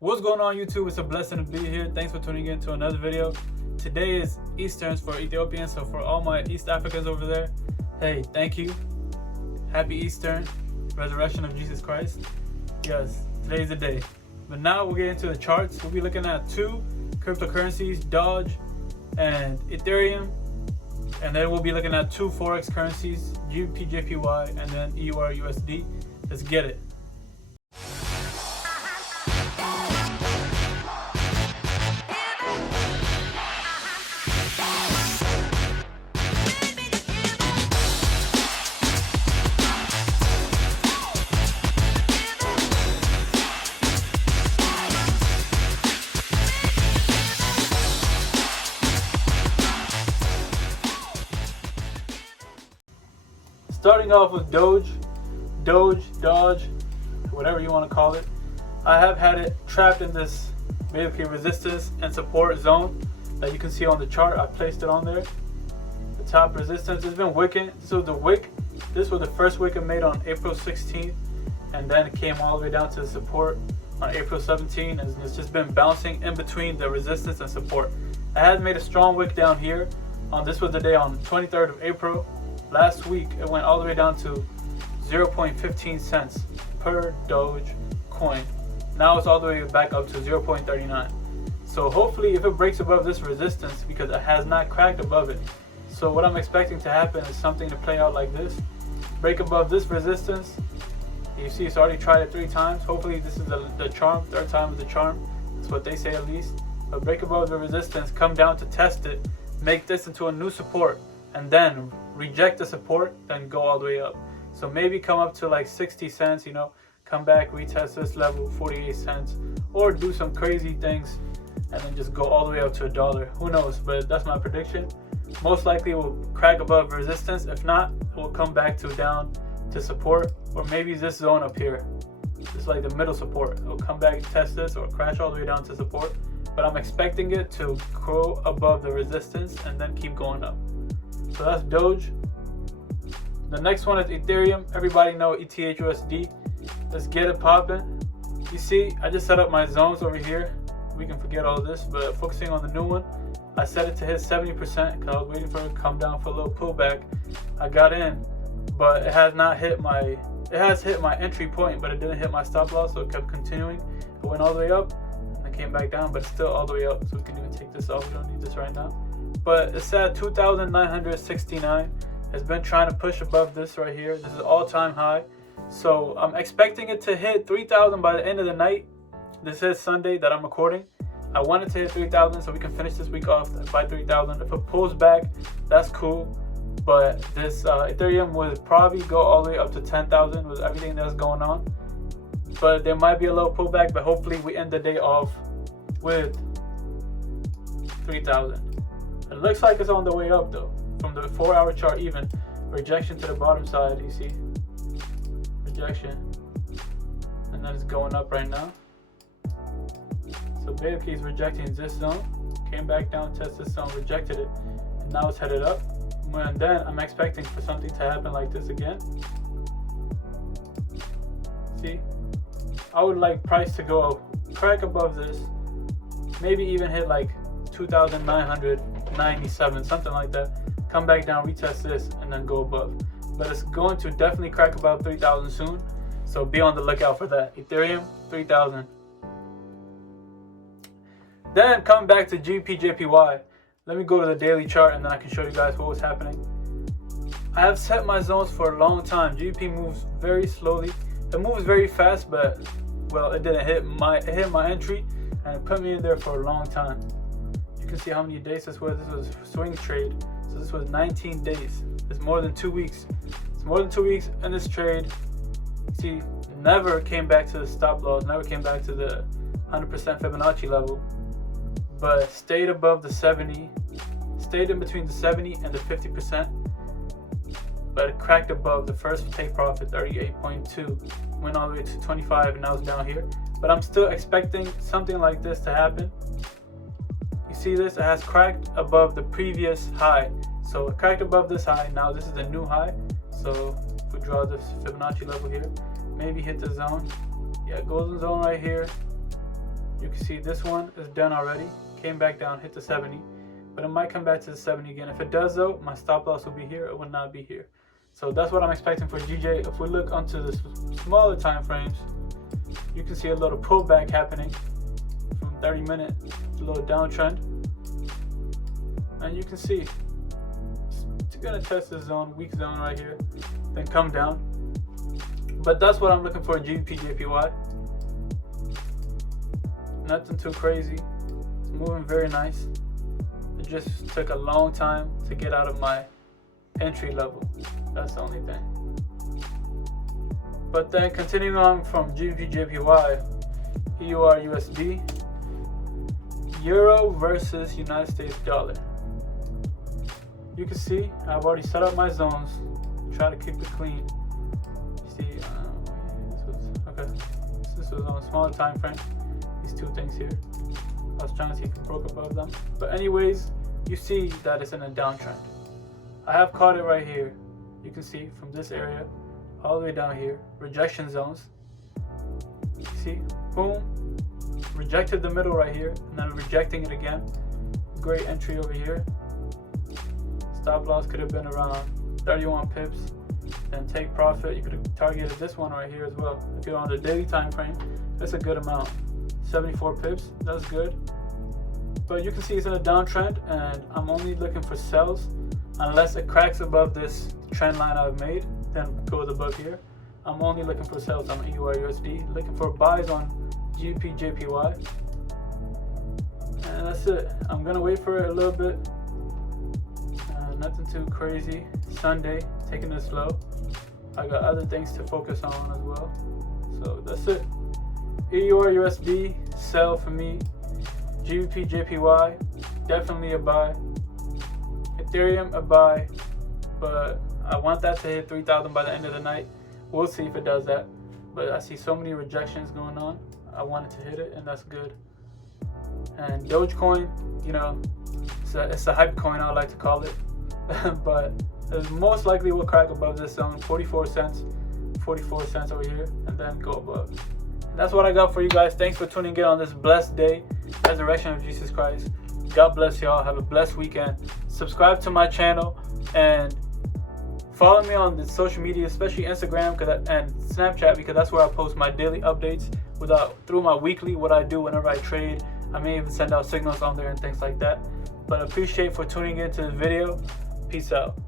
What's going on, YouTube? It's a blessing to be here. Thanks for tuning in to another video. Today is Easterns for Ethiopians, so for all my East Africans over there, hey, thank you. Happy Eastern, resurrection of Jesus Christ. Yes, today's the day. But now we'll get into the charts. We'll be looking at two cryptocurrencies, DOGE and Ethereum. And then we'll be looking at two Forex currencies, GBPJPY and then EURUSD. Let's get it. Starting off with DOGE, whatever you want to call it. I have had it trapped in this basically resistance and support zone that you can see on the chart. I placed it on there. The top resistance has been wicking. This was the wick. This was the first wick I made on April 16th, and then it came all the way down to the support on April 17th, and it's just been bouncing in between the resistance and support. I had made a strong wick down here. This was the day on 23rd of April. Last week, it went all the way down to 0.15 cents per Doge coin. Now it's all the way back up to 0.39. So hopefully, if it breaks above this resistance, because it has not cracked above it. So what I'm expecting to happen is something to play out like this. Break above this resistance. You see, it's already tried it 3 times. Hopefully, this is the charm. 3rd time is the charm. That's what they say at least. But break above the resistance, come down to test it, make this into a new support, and then reject the support, then go all the way up. So maybe come up to like 60 cents, come back, retest this level, 48 cents, or do some crazy things and then just go all the way up to $1. Who knows? But that's my prediction. Most likely it will crack above resistance. If not, it will come back to down to support, or maybe this zone up here. It's like the middle support. It will come back, test this, or crash all the way down to support. But I'm expecting it to grow above the resistance and then keep going up. So that's Doge. The next one is Ethereum. Everybody know ETH USD. Let's get it popping. You see, I just set up my zones over here. We can forget all this, but focusing on the new one, I set it to hit 70% because I was waiting for it to come down for a little pullback. I got in, but it has not hit my. It has hit my entry point, but it didn't hit my stop loss, so it kept continuing. It went all the way up and then came back down, but it's still all the way up. So we can even take this off. We don't need this right now. But it's at 2,969. It's been trying to push above this right here. This is all-time high. So I'm expecting it to hit 3,000 by the end of the night. This is Sunday that I'm recording. I want it to hit 3,000 so we can finish this week off by 3,000. If it pulls back, that's cool. But this Ethereum would probably go all the way up to 10,000 with everything that's going on. But there might be a little pullback, but hopefully we end the day off with 3,000. It looks like it's on the way up though. From the 4-hour chart even. Rejection to the bottom side, you see? Rejection. And then it's going up right now. So basically it's rejecting this zone. Came back down, tested this zone, rejected it. And now it's headed up. And then I'm expecting for something to happen like this again. See? I would like price to go crack above this. Maybe even hit like 2,997, something like that. Come back down, retest this, and then go above. But it's going to definitely crack above 3,000 soon. So be on the lookout for that. Ethereum, 3,000. Then come back to GBPJPY. Let me go to the daily chart and then I can show you guys what was happening. I have set my zones for a long time. GBP moves very slowly. It moves very fast, but well, it didn't hit my entry, and it put me in there for a long time. You can see how many days this was. This was swing trade. So this was 19 days. It's more than 2 weeks. It's more than 2 weeks in this trade. See, never came back to the stop loss, never came back to the 100% Fibonacci level, but stayed above the 70, stayed in between the 70 and the 50%, but it cracked above the first take profit, 38.2, went all the way to 25, and now it's down here. But I'm still expecting something like this to happen. You see this? It has cracked above the previous high. So it cracked above this high. Now this is a new high. So if we draw this Fibonacci level here, maybe hit the zone. Yeah, golden zone right here. You can see this one is done already, came back down, hit the 70, but it might come back to the 70 again. If it does though, my stop loss will be here, it will not be here. So that's what I'm expecting for GJ. If we look onto the smaller time frames, you can see a little pullback happening from 30-minute, a little downtrend. And you can see it's gonna test the zone, weak zone right here, then come down. But that's what I'm looking for in GBPJPY. Nothing too crazy. It's moving very nice. It just took a long time to get out of my entry level. That's the only thing. But then continuing on from GBPJPY, EURUSD, Euro versus United States dollar. You can see I've already set up my zones. Try to keep it clean. See, this was on a smaller time frame. These two things here. I was trying to see if it broke above them. But anyways, you see that it's in a downtrend. I have caught it right here. You can see from this area all the way down here, rejection zones. You see, boom, rejected the middle right here, and then rejecting it again. Great entry over here. Stop loss could have been around 31 pips. Then take profit. You could have targeted this one right here as well. If you're on the daily time frame, that's a good amount. 74 pips, that's good. But you can see it's in a downtrend, and I'm only looking for sells unless it cracks above this trend line I've made, then goes above here. I'm only looking for sells on EURUSD, looking for buys on GBPJPY, and that's it. I'm gonna wait for it a little bit. Nothing too crazy. Sunday, taking it slow. I got other things to focus on as well. So that's it. EURUSD, sell for me. GBPJPY, definitely a buy. Ethereum, a buy, but I want that to hit 3,000 by the end of the night. We'll see if it does that. But I see so many rejections going on. I wanted to hit it, and that's good. And Dogecoin, you know, it's a hype coin, I like to call it. But it most likely will crack above this zone, 44 cents over here, and then go above. And that's what I got for you guys. Thanks for tuning in on this blessed day, resurrection of Jesus Christ. God bless y'all. Have a blessed weekend. Subscribe to my channel and follow me on the social media, especially Instagram and Snapchat, because that's where I post my daily updates through my weekly, what I do whenever I trade. I may even send out signals on there and things like that. But I appreciate for tuning into this video. Peace out.